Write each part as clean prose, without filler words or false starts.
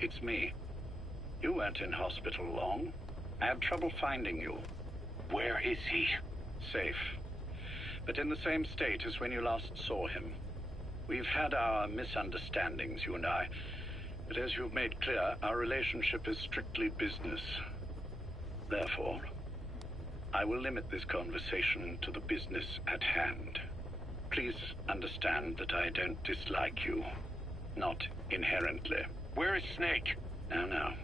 It's me. You weren't in hospital long. I had trouble finding you. Where is he? Safe. But in the same state as when you last saw him. We've had our misunderstandings, you and I. But as you've made clear, our relationship is strictly business. Therefore, I will limit this conversation to the business at hand. Please understand that I don't dislike you. Not inherently. Where is Snake? Now.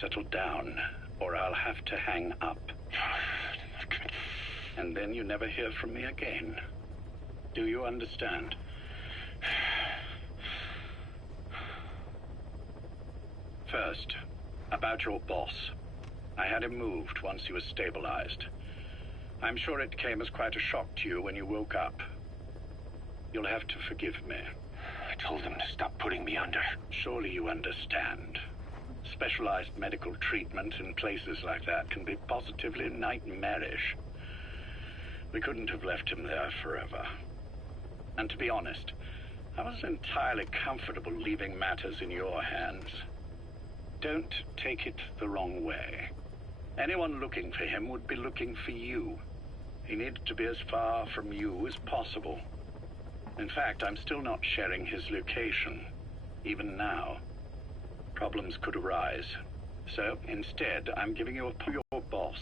Settle down, or I'll have to hang up. And then you never hear from me again. Do you understand? First, about your boss. I had him moved once he was stabilized. I'm sure it came as quite a shock to you when you woke up. You'll have to forgive me. I told him to stop putting me under. Surely you understand. Specialized medical treatment in places like that can be positively nightmarish. We couldn't have left him there forever. And to be honest, I wasn't entirely comfortable leaving matters in your hands. Don't take it the wrong way. Anyone looking for him would be looking for you. He needed to be as far from you as possible. In fact, I'm still not sharing his location, even now. Problems could arise. So, instead, I'm giving you your boss.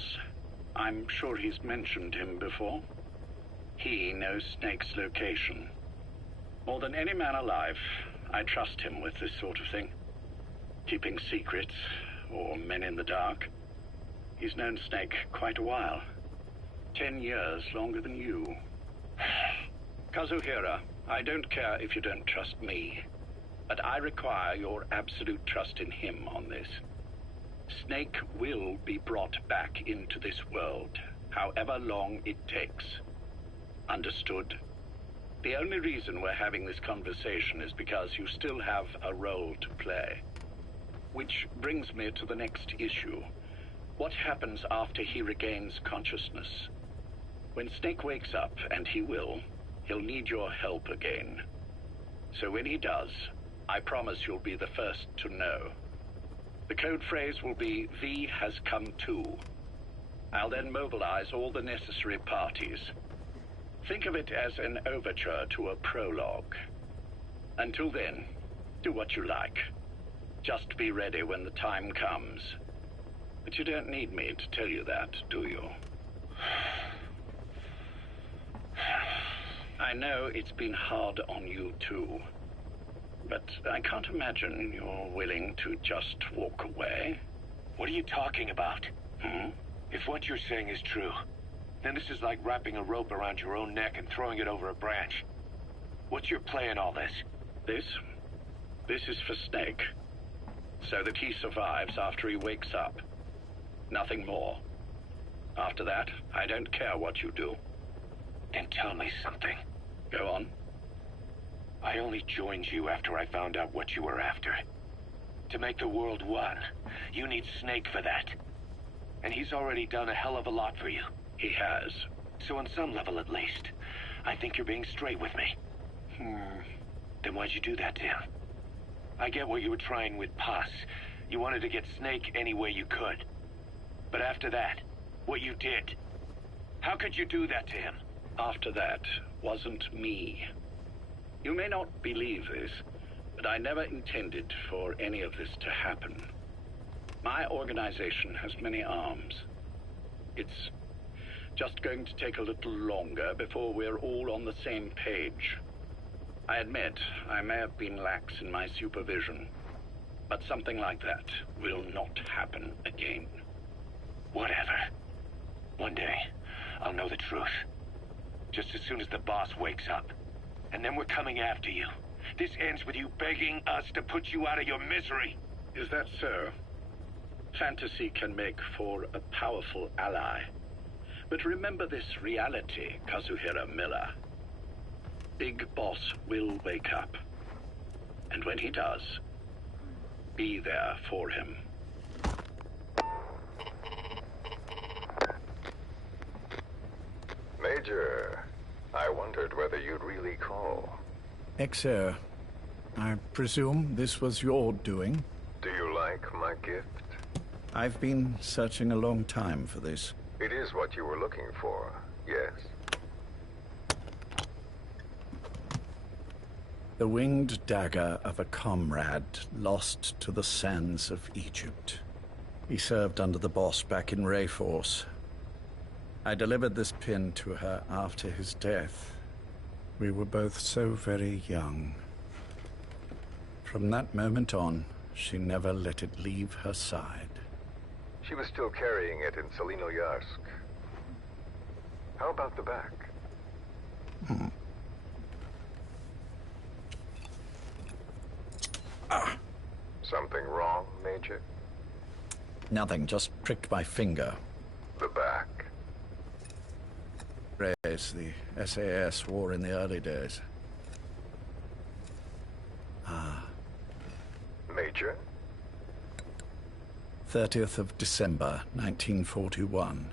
I'm sure he's mentioned him before. He knows Snake's location. More than any man alive, I trust him with this sort of thing. Keeping secrets, or men in the dark. He's known Snake quite a while. 10 years longer than you. Kazuhira, I don't care if you don't trust me, but I require your absolute trust in him on this. Snake will be brought back into this world, however long it takes. Understood? The only reason we're having this conversation is because you still have a role to play. Which brings me to the next issue. What happens after he regains consciousness? When Snake wakes up, and he will, he'll need your help again. So when he does, I promise you'll be the first to know. The code phrase will be, V has come to. I'll then mobilize all the necessary parties. Think of it as an overture to a prologue. Until then, do what you like. Just be ready when the time comes. But you don't need me to tell you that, do you? I know it's been hard on you too. But I can't imagine you're willing to just walk away. What are you talking about? If what you're saying is true, then this is like wrapping a rope around your own neck and throwing it over a branch. What's your play in all this? This is for Snake. So that he survives after he wakes up. Nothing more. After that, I don't care what you do. Then tell me something. Go on. I only joined you after I found out what you were after. To make the world one, you need Snake for that. And he's already done a hell of a lot for you. He has. So on some level at least, I think you're being straight with me. Then why'd you do that to him? I get what you were trying with Paz. You wanted to get Snake any way you could. But after that, what you did, how could you do that to him? After that wasn't me. You may not believe this, but I never intended for any of this to happen. My organization has many arms. It's just going to take a little longer before we're all on the same page. I admit I may have been lax in my supervision, but something like that will not happen again. Whatever. One day, I'll know the truth. Just as soon as the boss wakes up. And then we're coming after you. This ends with you begging us to put you out of your misery. Is that so? Fantasy can make for a powerful ally. But remember this reality, Kazuhira Miller. Big Boss will wake up. And when he does, be there for him. Major, I wondered whether you'd really call. Exer, I presume this was your doing? Do you like my gift? I've been searching a long time for this. It is what you were looking for, yes. The winged dagger of a comrade lost to the sands of Egypt. He served under the boss back in Rayforce. I delivered this pin to her after his death. We were both so very young. From that moment on, she never let it leave her side. She was still carrying it in Selinoyarsk. How about the back? Something wrong, Major? Nothing, just pricked my finger. The back. Race the SAS wore in the early days. Major? 30th of December, 1941.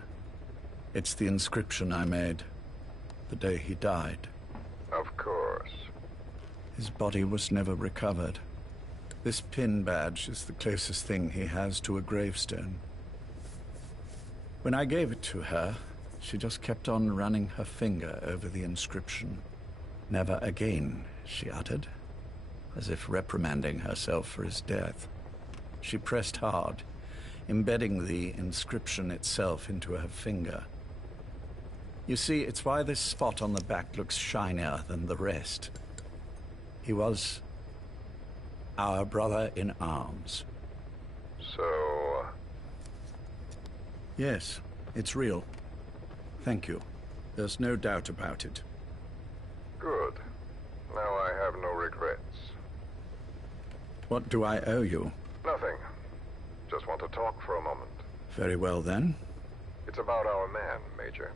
It's the inscription I made the day he died. Of course. His body was never recovered. This pin badge is the closest thing he has to a gravestone. When I gave it to her, she just kept on running her finger over the inscription. Never again, she uttered, as if reprimanding herself for his death. She pressed hard, embedding the inscription itself into her finger. You see, it's why this spot on the back looks shinier than the rest. He was our brother in arms. So... Yes, it's real. Thank you. There's no doubt about it. Good. Now I have no regrets. What do I owe you? Nothing. Just want to talk for a moment. Very well, then. It's about our man, Major.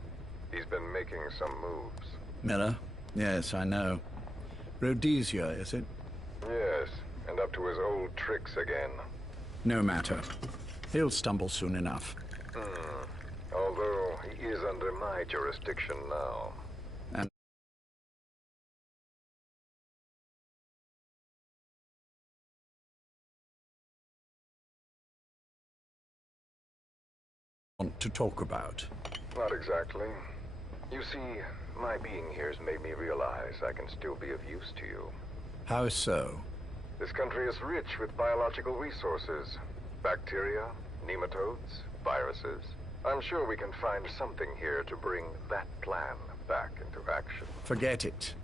He's been making some moves. Miller? Yes, I know. Rhodesia, is it? Yes, and up to his old tricks again. No matter. He'll stumble soon enough. Although he is under my jurisdiction now. And want to talk about? Not exactly. You see, my being here's made me realize I can still be of use to you. How so? This country is rich with biological resources. Bacteria, nematodes, viruses. I'm sure we can find something here to bring that plan back into action. Forget it.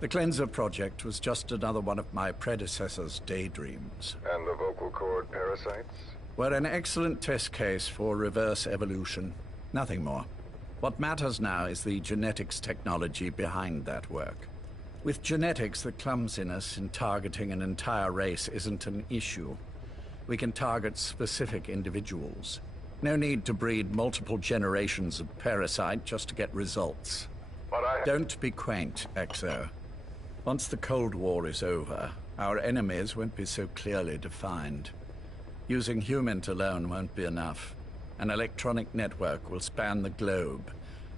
The Cleanser Project was just another one of my predecessor's daydreams. And the vocal cord parasites? We're an excellent test case for reverse evolution. Nothing more. What matters now is the genetics technology behind that work. With genetics, the clumsiness in targeting an entire race isn't an issue. We can target specific individuals. No need to breed multiple generations of parasite just to get results. But Don't be quaint, Exo. Once the Cold War is over, our enemies won't be so clearly defined. Using humans alone won't be enough. An electronic network will span the globe,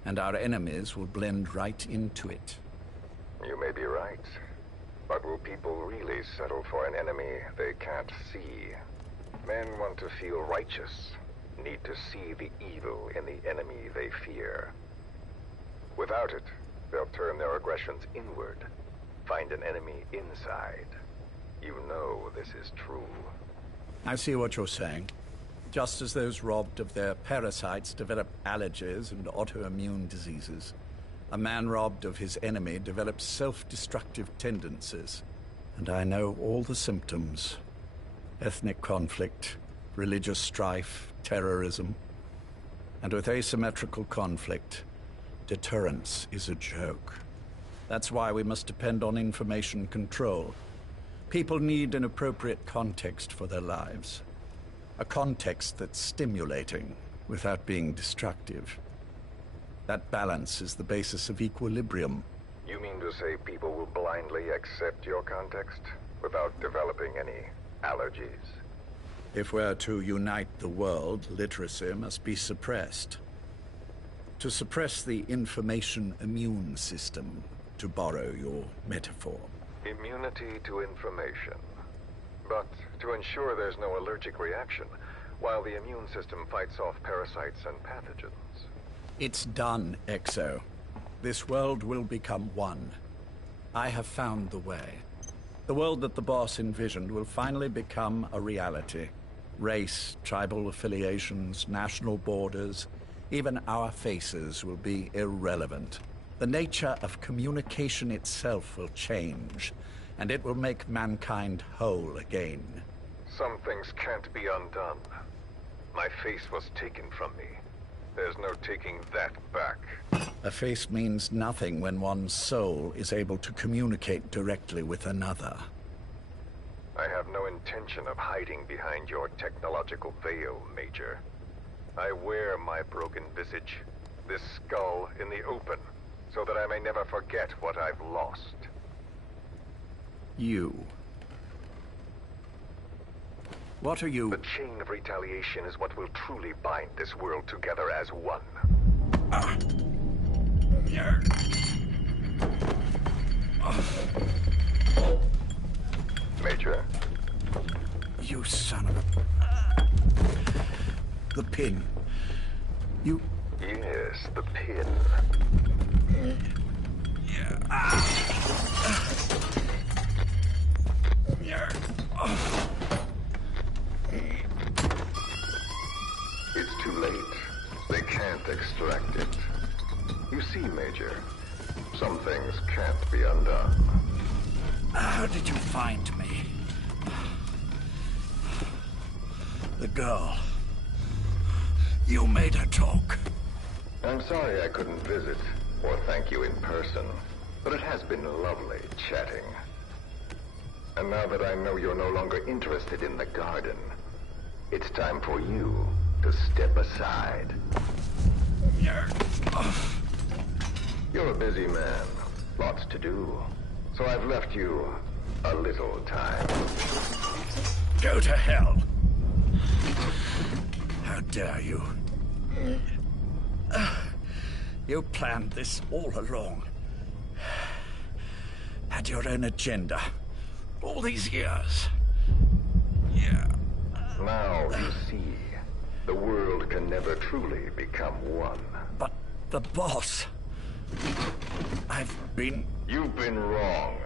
and our enemies will blend right into it. You may be right. But will people really settle for an enemy they can't see? Men want to feel righteous, need to see the evil in the enemy they fear. Without it, they'll turn their aggressions inward, find an enemy inside. You know this is true. I see what you're saying. Just as those robbed of their parasites develop allergies and autoimmune diseases, a man robbed of his enemy develops self-destructive tendencies. And I know all the symptoms. Ethnic conflict, religious strife, terrorism. And with asymmetrical conflict, deterrence is a joke. That's why we must depend on information control. People need an appropriate context for their lives. A context that's stimulating without being destructive. That balance is the basis of equilibrium. You mean to say people will blindly accept your context without developing any allergies? If we're to unite the world, literacy must be suppressed. To suppress the information immune system, to borrow your metaphor. Immunity to information. But to ensure there's no allergic reaction, while the immune system fights off parasites and pathogens. It's done, Exo. This world will become one. I have found the way. The world that the boss envisioned will finally become a reality. Race, tribal affiliations, national borders, even our faces will be irrelevant. The nature of communication itself will change, and it will make mankind whole again. Some things can't be undone. My face was taken from me. There's no taking that back. A face means nothing when one's soul is able to communicate directly with another. I have no intention of hiding behind your technological veil, Major. I wear my broken visage, this skull, in the open, so that I may never forget what I've lost. You. What are you? The chain of retaliation is what will truly bind this world together as one. Major? You son of a... The pin. You... Yes, the pin. It's too late. They can't extract it. You see, Major, some things can't be undone. How did you find me? The girl. You made her talk. I'm sorry I couldn't visit or thank you in person, but it has been lovely chatting. And now that I know you're no longer interested in the garden, it's time for you to step aside. You're a busy man, lots to do, so I've left you a little time. Go to hell! How dare you? You planned this all along. Had your own agenda. All these years. Yeah. Now you see, the world can never truly become one. But the boss... You've been wrong.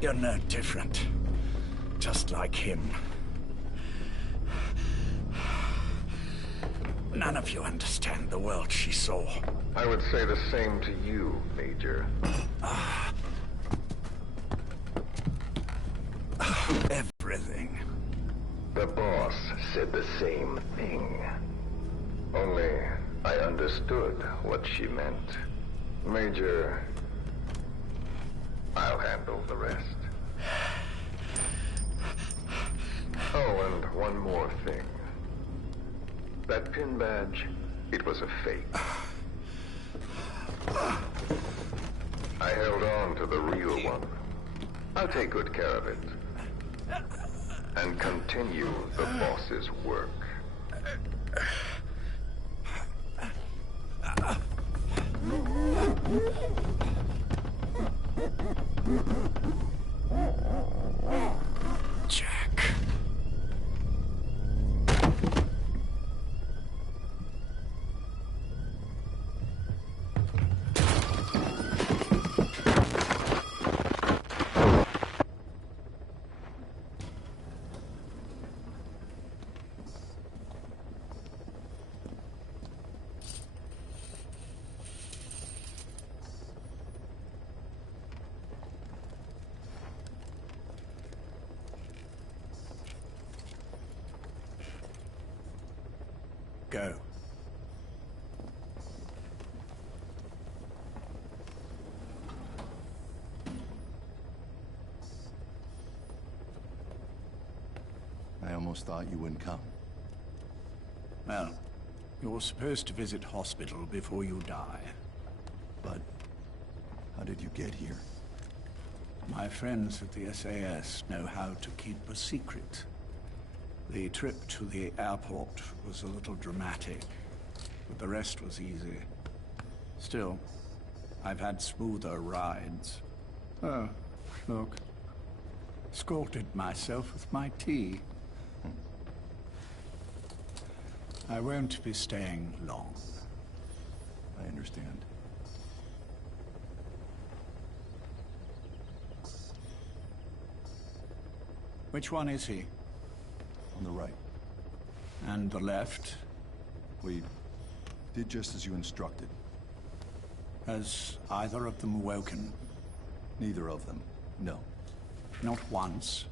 You're no different. Just like him. None of you understand the world she saw. I would say the same to you, Major. Everything. The boss said the same thing. Only I understood what she meant. Major, I'll handle the rest. Oh, and one more thing. That pin badge, it was a fake. I held on to the real one. I'll take good care of it. And continue the boss's work. Jack. Go. I almost thought you wouldn't come. Well, you're supposed to visit hospital before you die. But how did you get here? My friends at the SAS know how to keep a secret. The trip to the airport was a little dramatic. but the rest was easy. Still, I've had smoother rides. Oh, look. Scalded myself with my tea. I won't be staying long. I understand. Which one is he? On the right. And the left? We did just as you instructed. Has either of them awoken? Neither of them. No. Not once.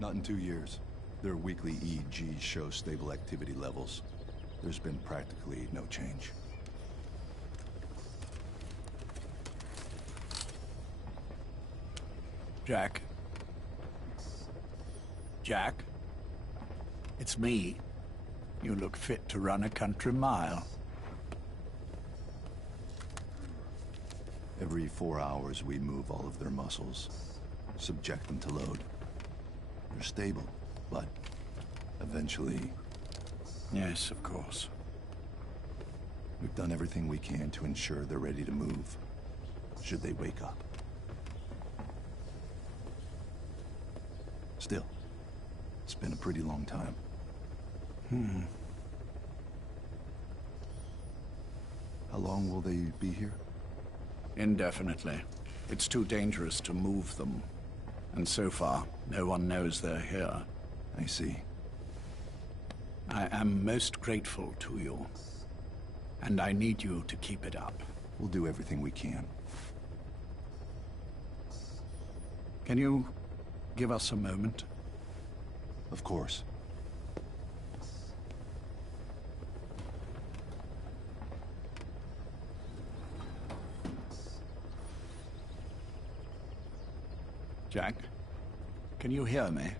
Not in 2 years. Their weekly EEGs show stable activity levels. There's been practically no change. Jack? Jack? It's me. You look fit to run a country mile. Every 4 hours, we move all of their muscles, subject them to load. They're stable, but eventually... Yes, of course. We've done everything we can to ensure they're ready to move, should they wake up. Still, it's been a pretty long time. How long will they be here? Indefinitely. It's too dangerous to move them. And so far, no one knows they're here. I see. I am most grateful to you. And I need you to keep it up. We'll do everything we can. Can you give us a moment? Of course. Jack, can you hear me?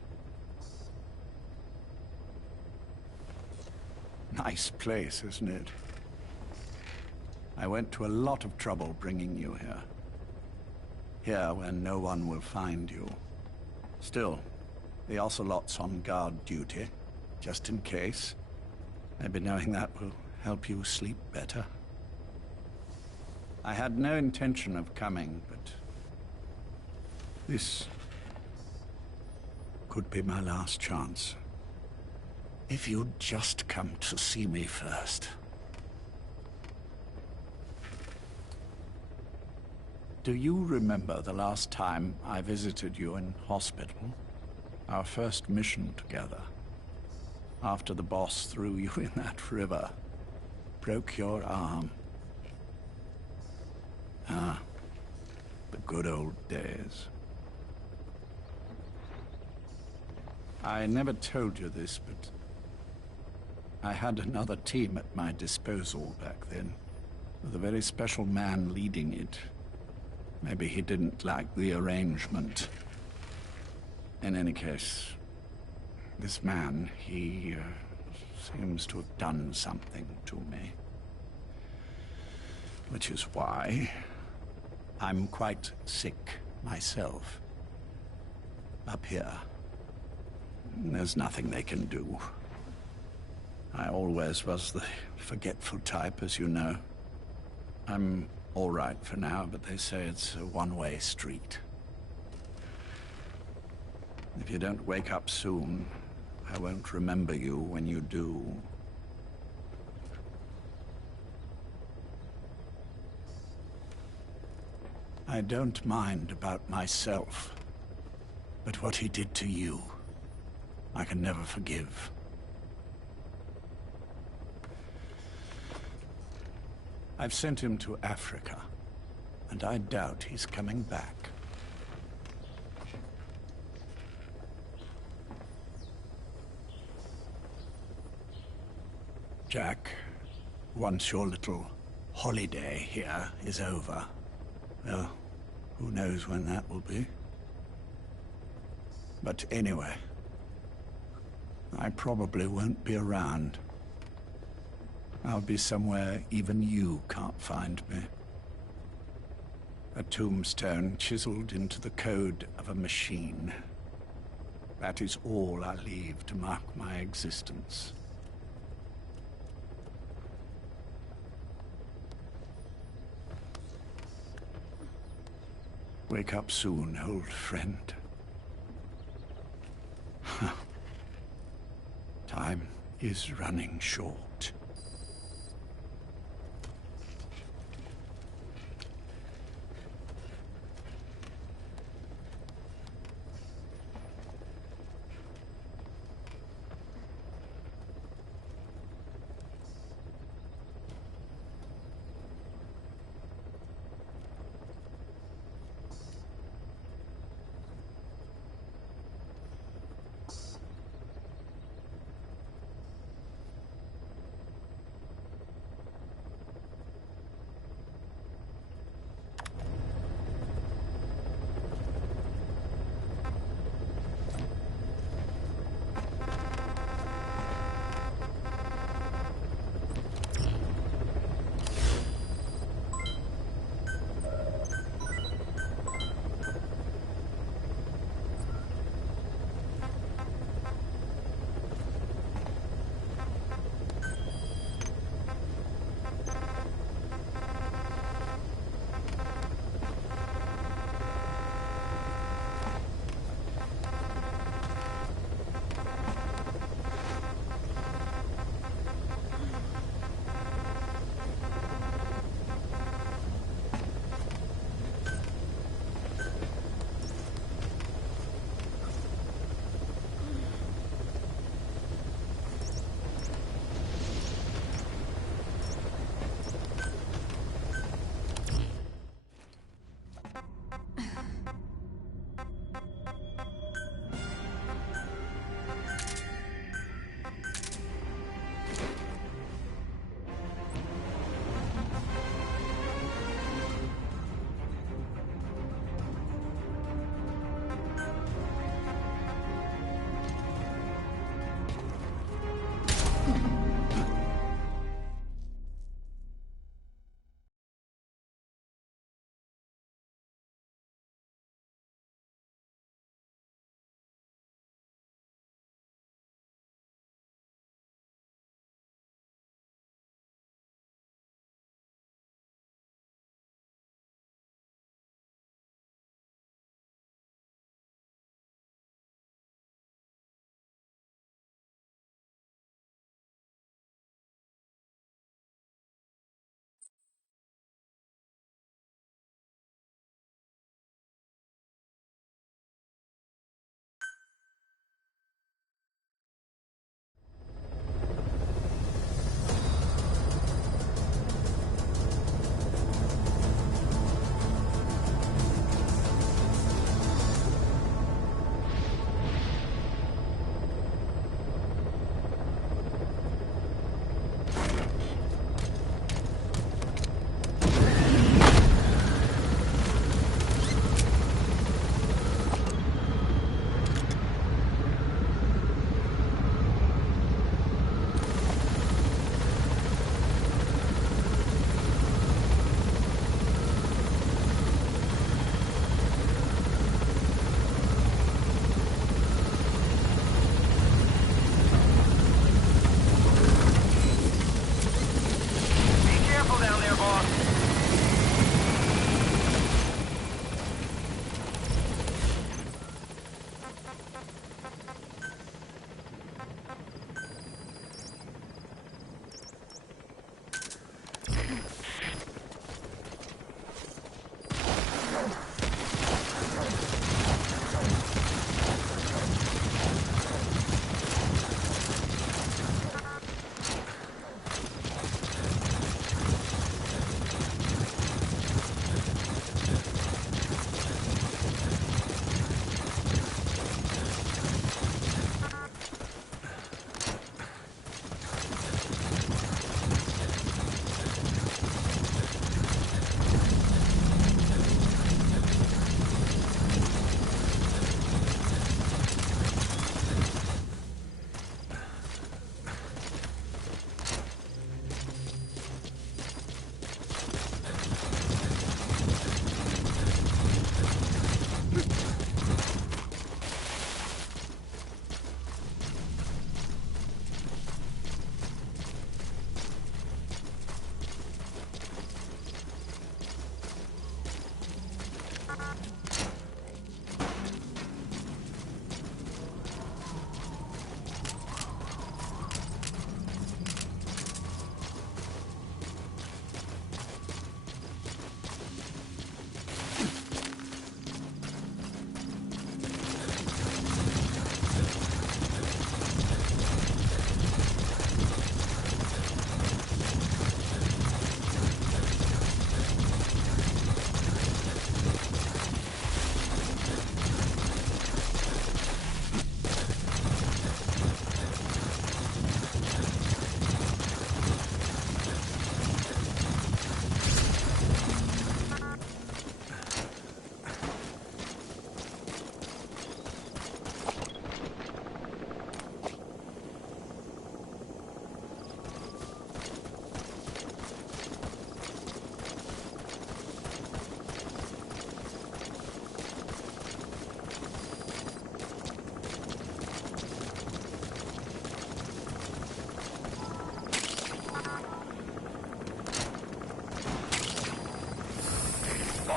Nice place, isn't it? I went to a lot of trouble bringing you here. Here, where no one will find you. Still, the Ocelot's on guard duty, just in case. Maybe knowing that will help you sleep better. I had no intention of coming, but this could be my last chance. If you'd just come to see me first. Do you remember the last time I visited you in hospital? Our first mission together. After the boss threw you in that river. Broke your arm. Ah, the good old days. I never told you this, but I had another team at my disposal back then, with a very special man leading it. Maybe he didn't like the arrangement. In any case, this man, he seems to have done something to me. Which is why I'm quite sick myself. Up here. There's nothing they can do. I always was the forgetful type, as you know. I'm all right for now, but they say it's a one-way street. If you don't wake up soon, I won't remember you when you do. I don't mind about myself, but what he did to you, I can never forgive. I've sent him to Africa, and I doubt he's coming back. Jack, once your little holiday here is over, well, who knows when that will be? But anyway, I probably won't be around. I'll be somewhere even you can't find me. A tombstone chiseled into the code of a machine. That is all I leave to mark my existence. Wake up soon, old friend. Time is running short.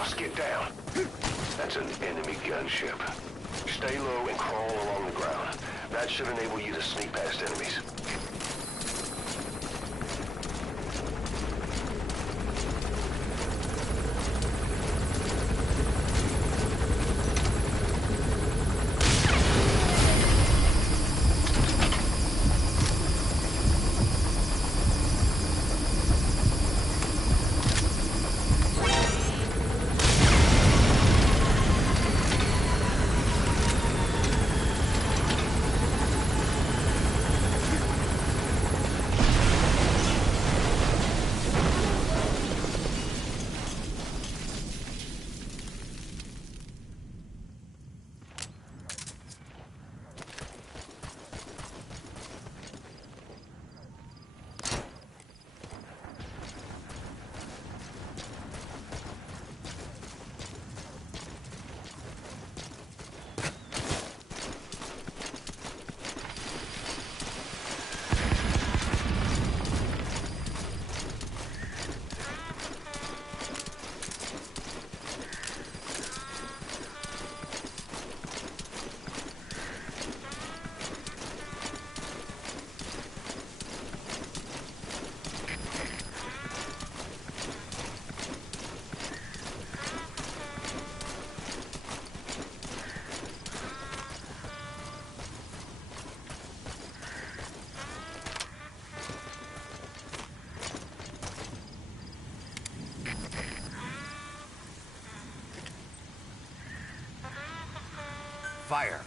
Boss, get down. That's an enemy gunship. Stay low and crawl along the ground. That should enable you to sneak past enemies. Fire.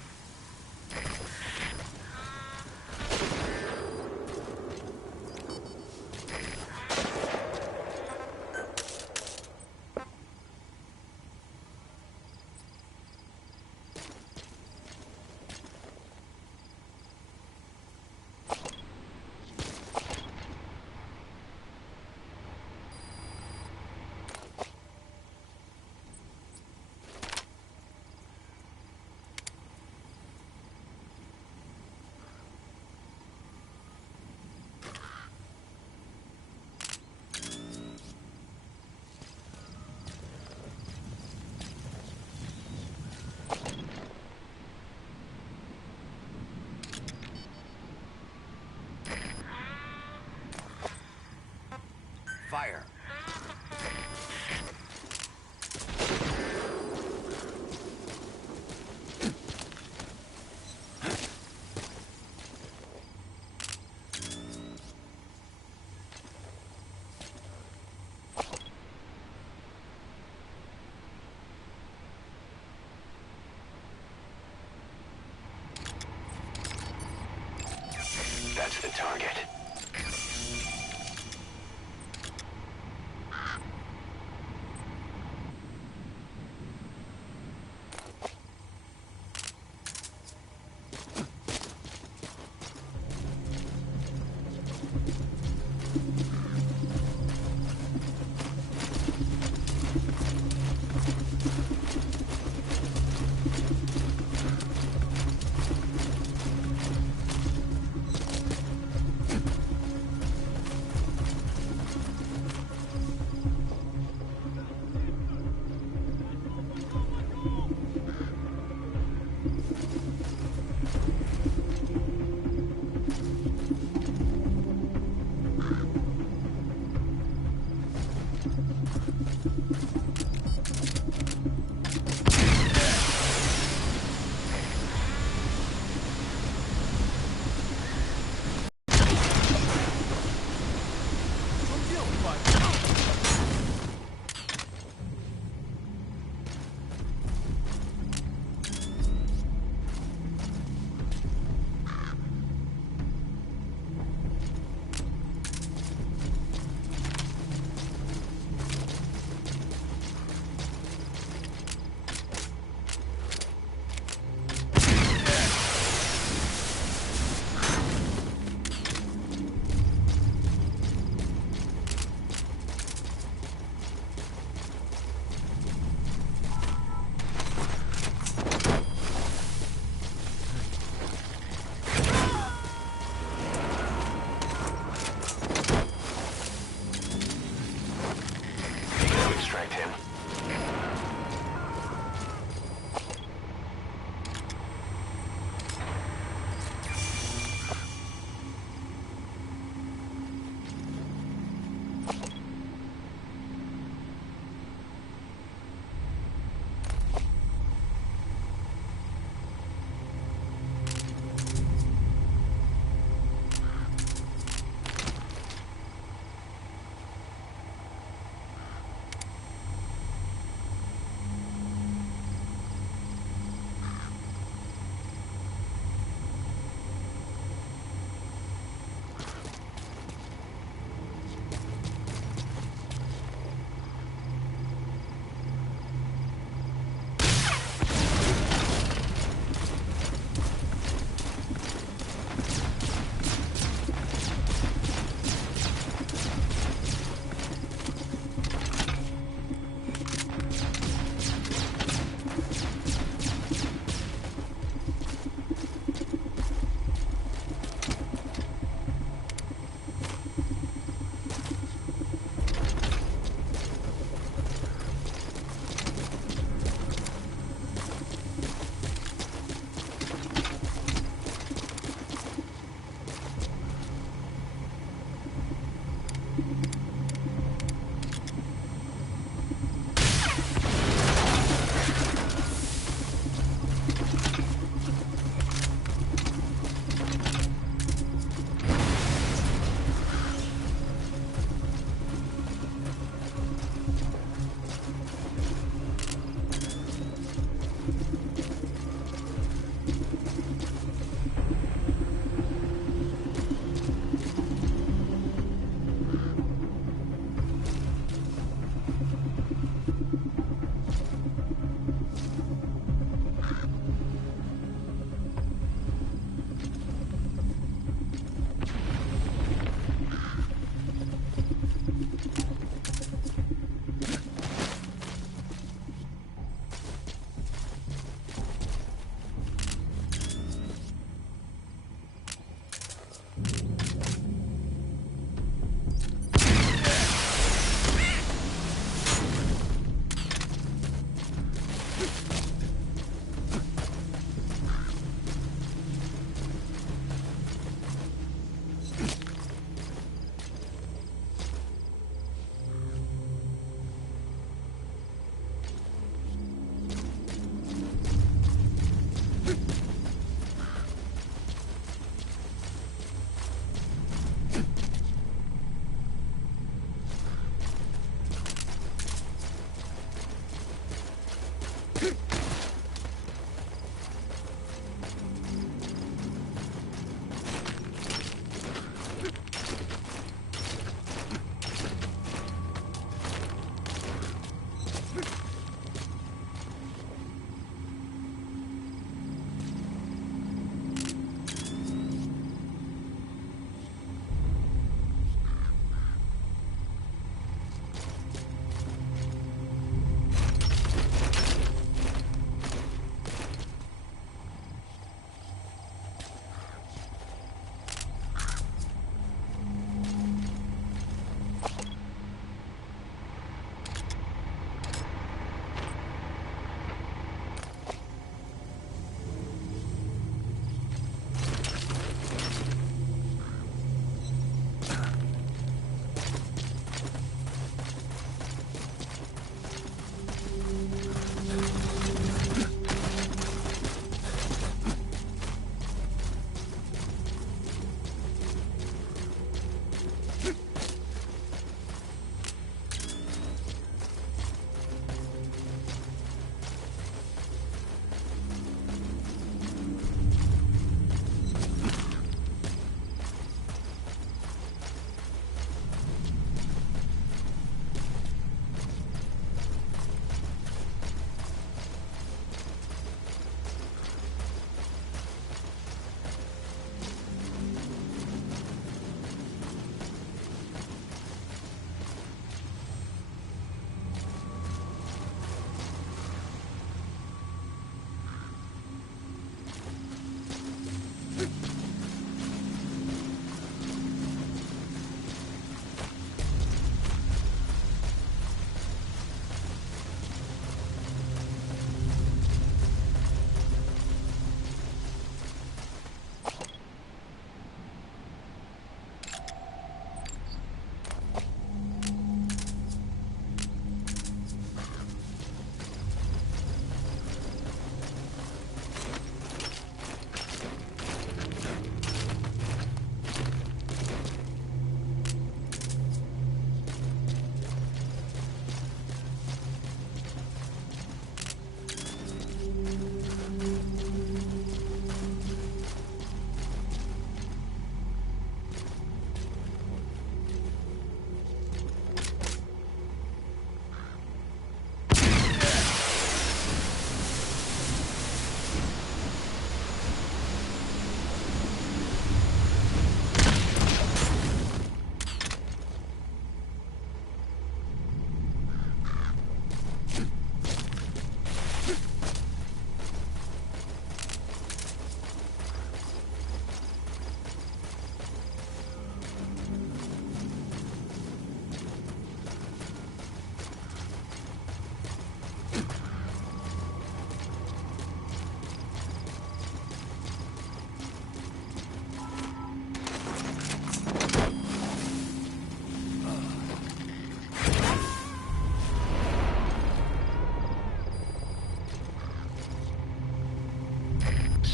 Fire. That's the target.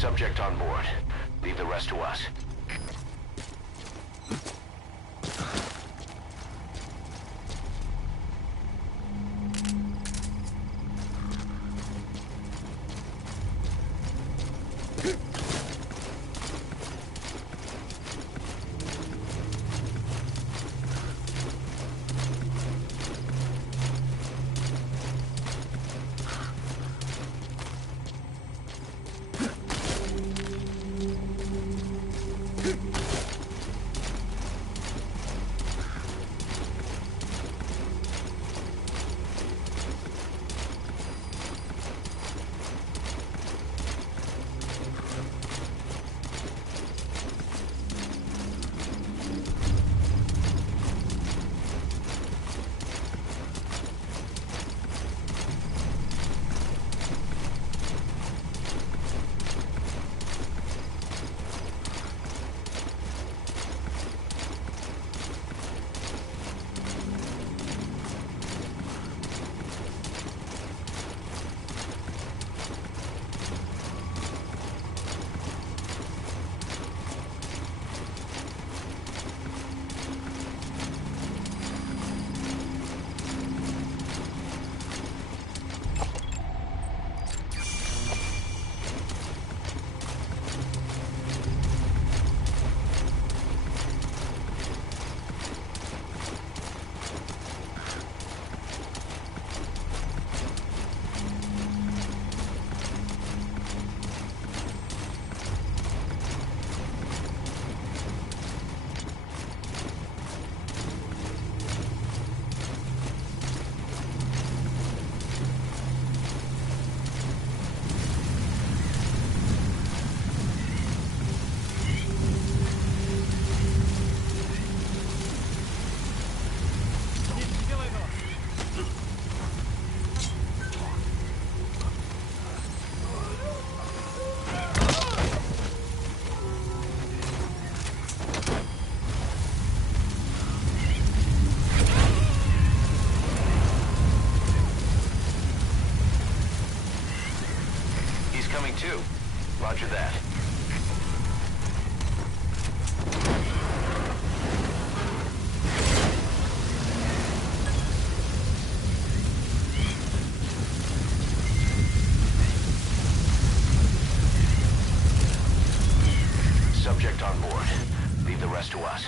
Subject on board. Leave the rest to us. Coming too. Roger that. Subject on board. Leave the rest to us.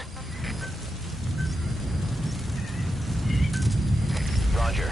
Roger.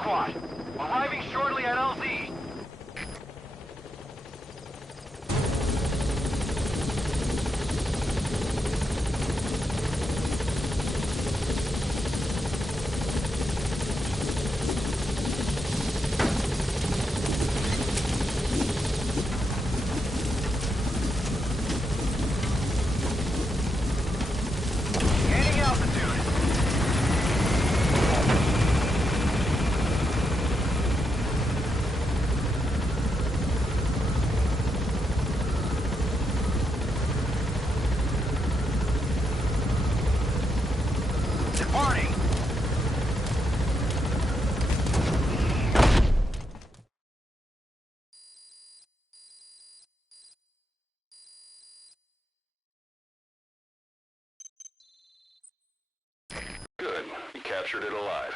Squad. Arriving shortly at LZ. Gaining altitude. Departing. Good. You captured it alive.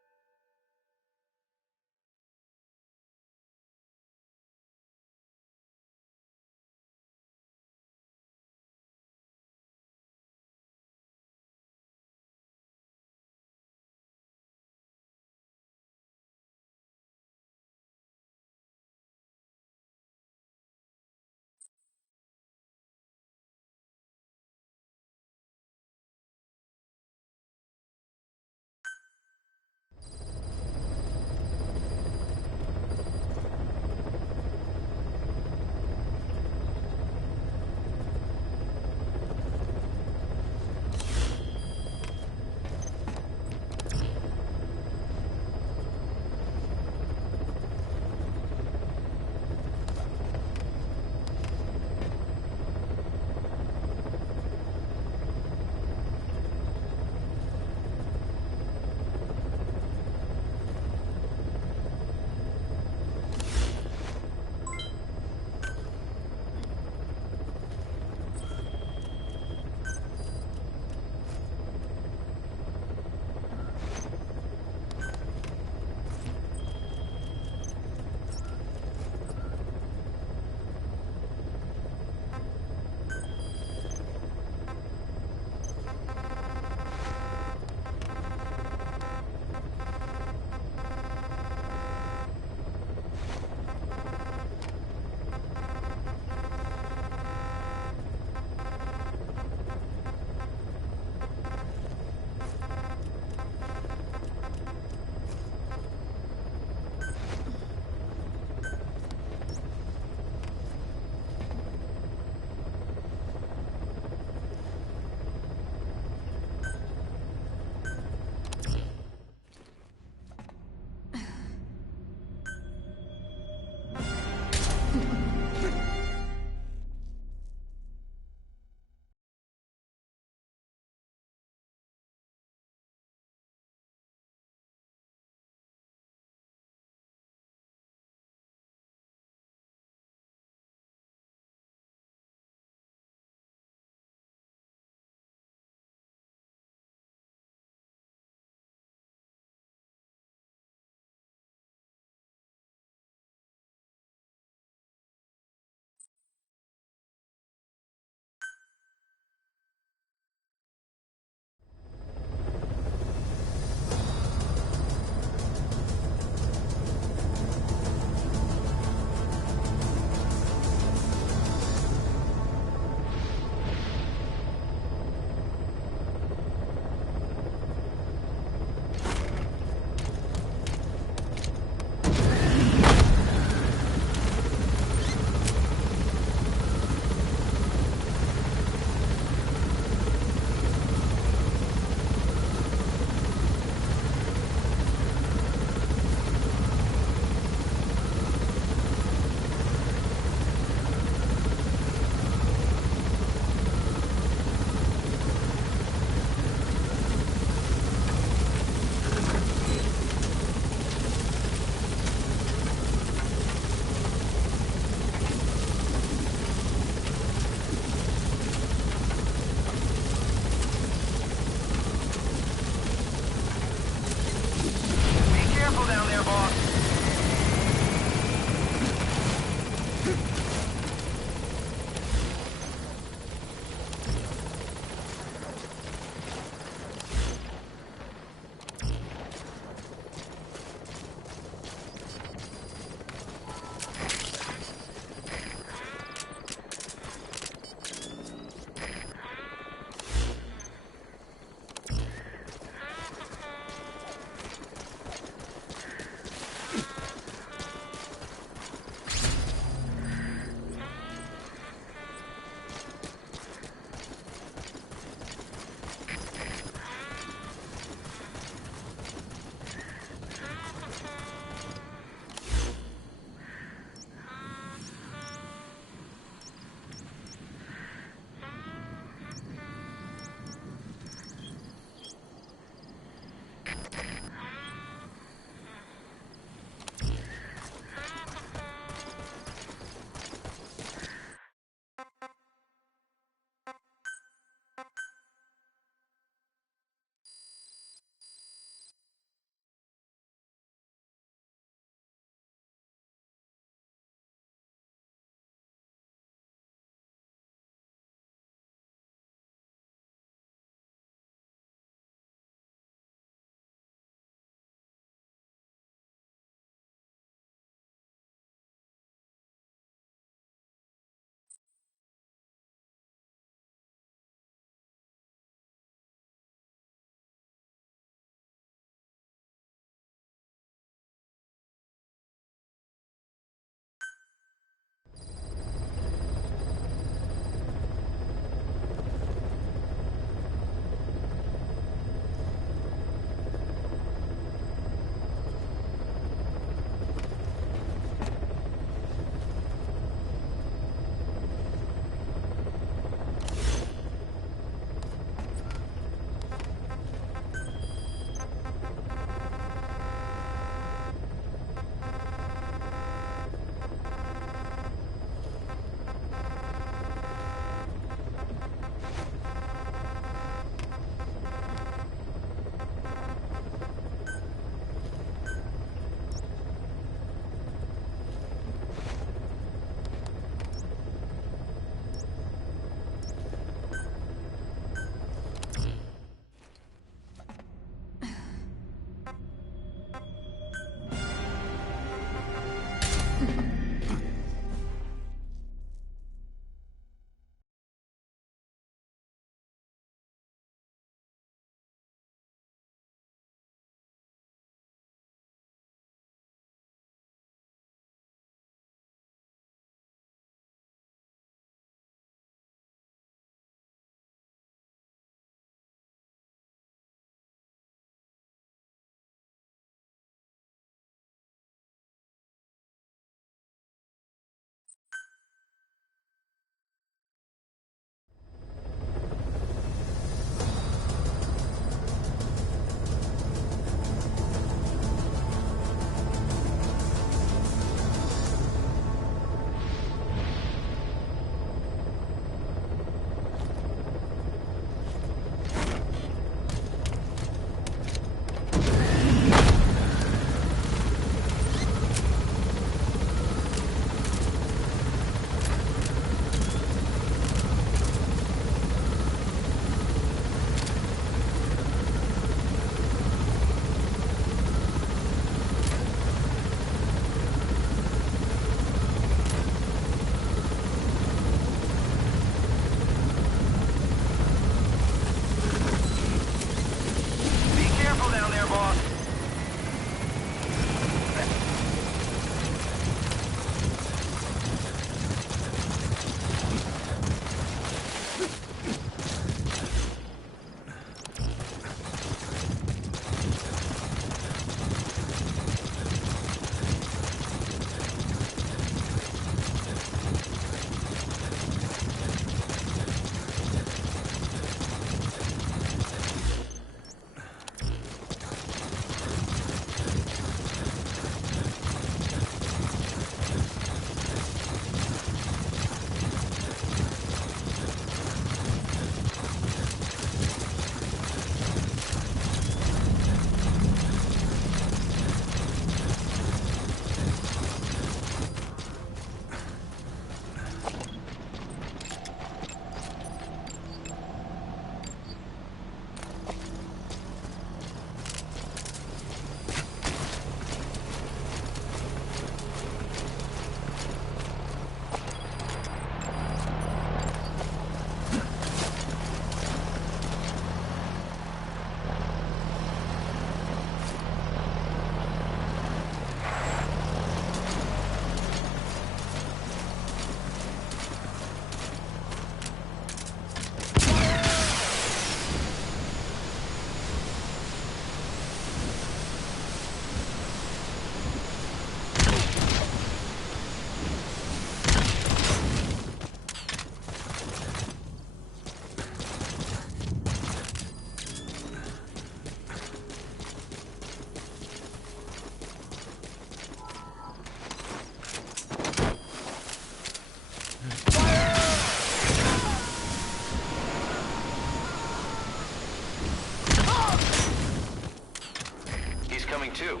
incoming too.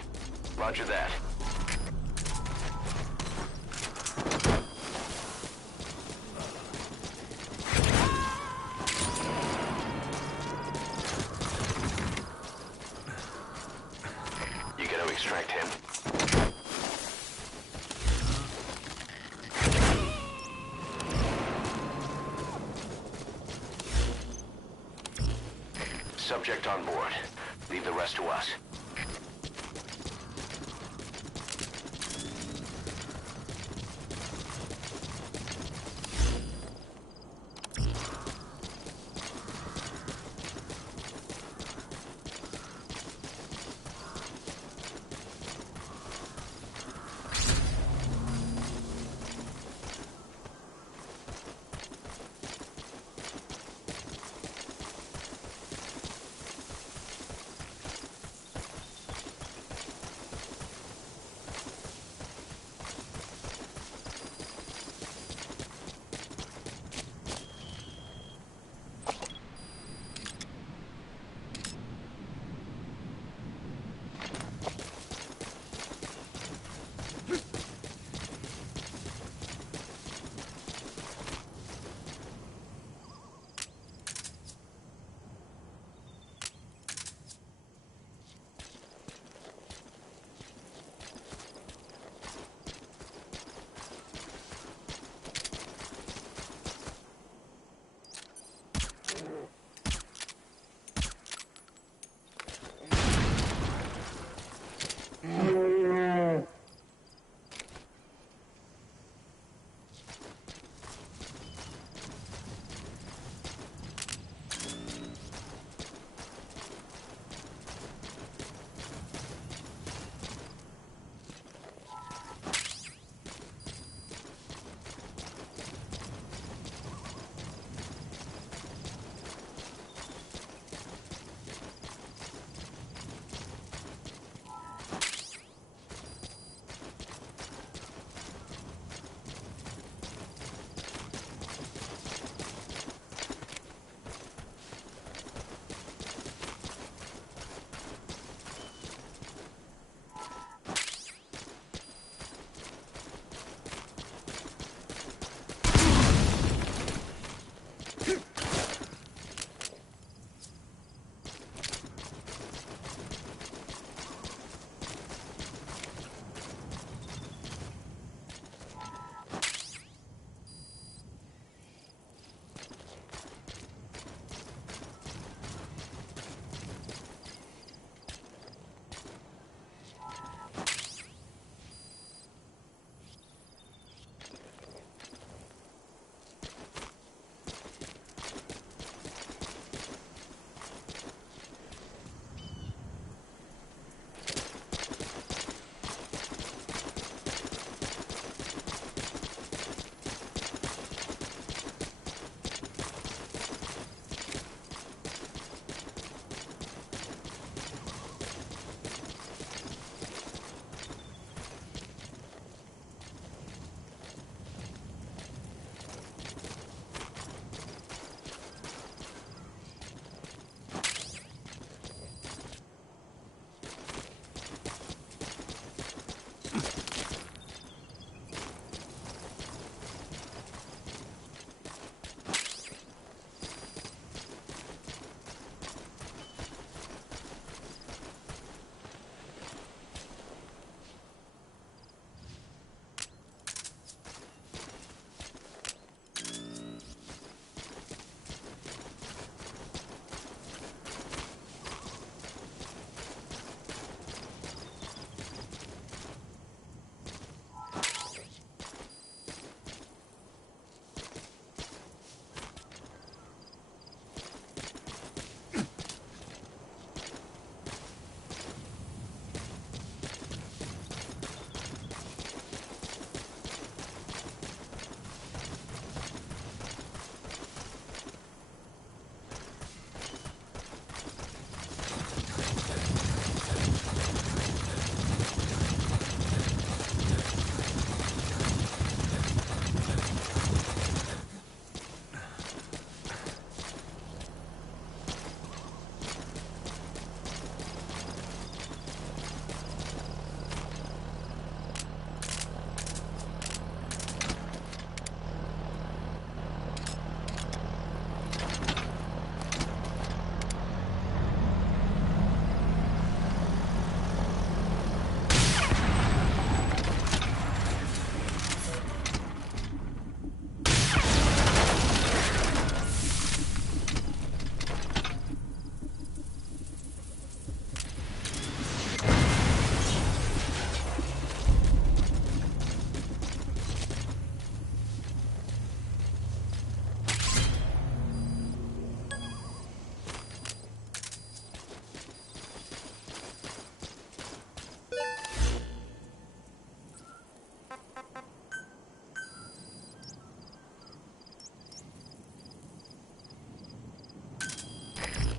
Roger that. You gonna extract him? Subject on board. Leave the rest to us.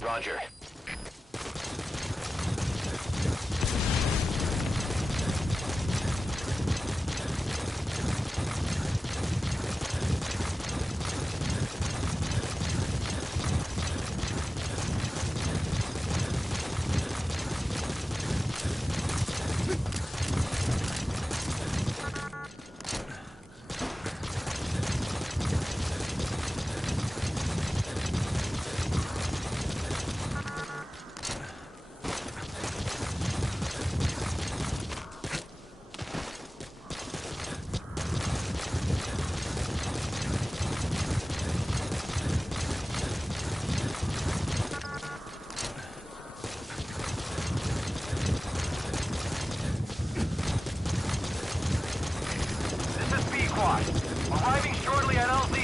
Roger. Arriving shortly at LZ.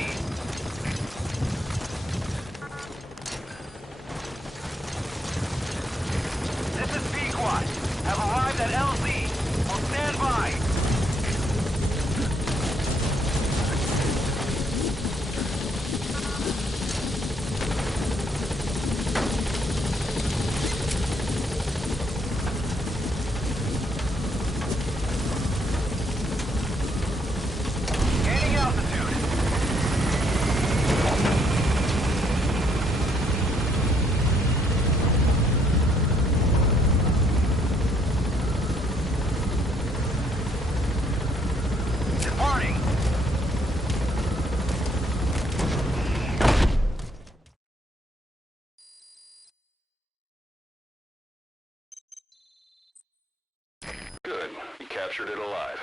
This is B-Quad. Have arrived at LZ. Will stand by. Gaining altitude. Departing. Good. You captured it alive.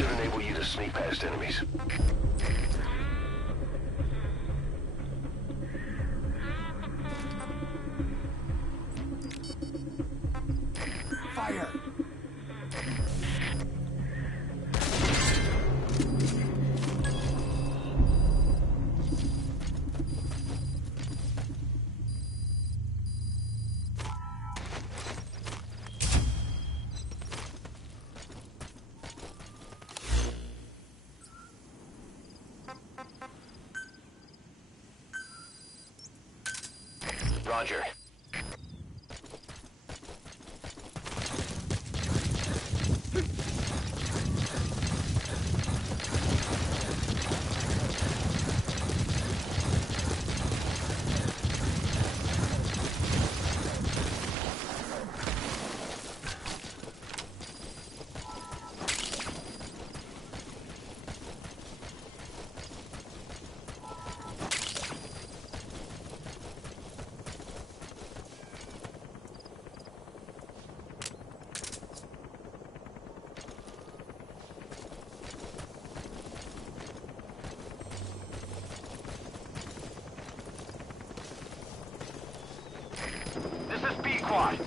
should enable you to sneak past enemies. Fire! Roger. This is Pequod.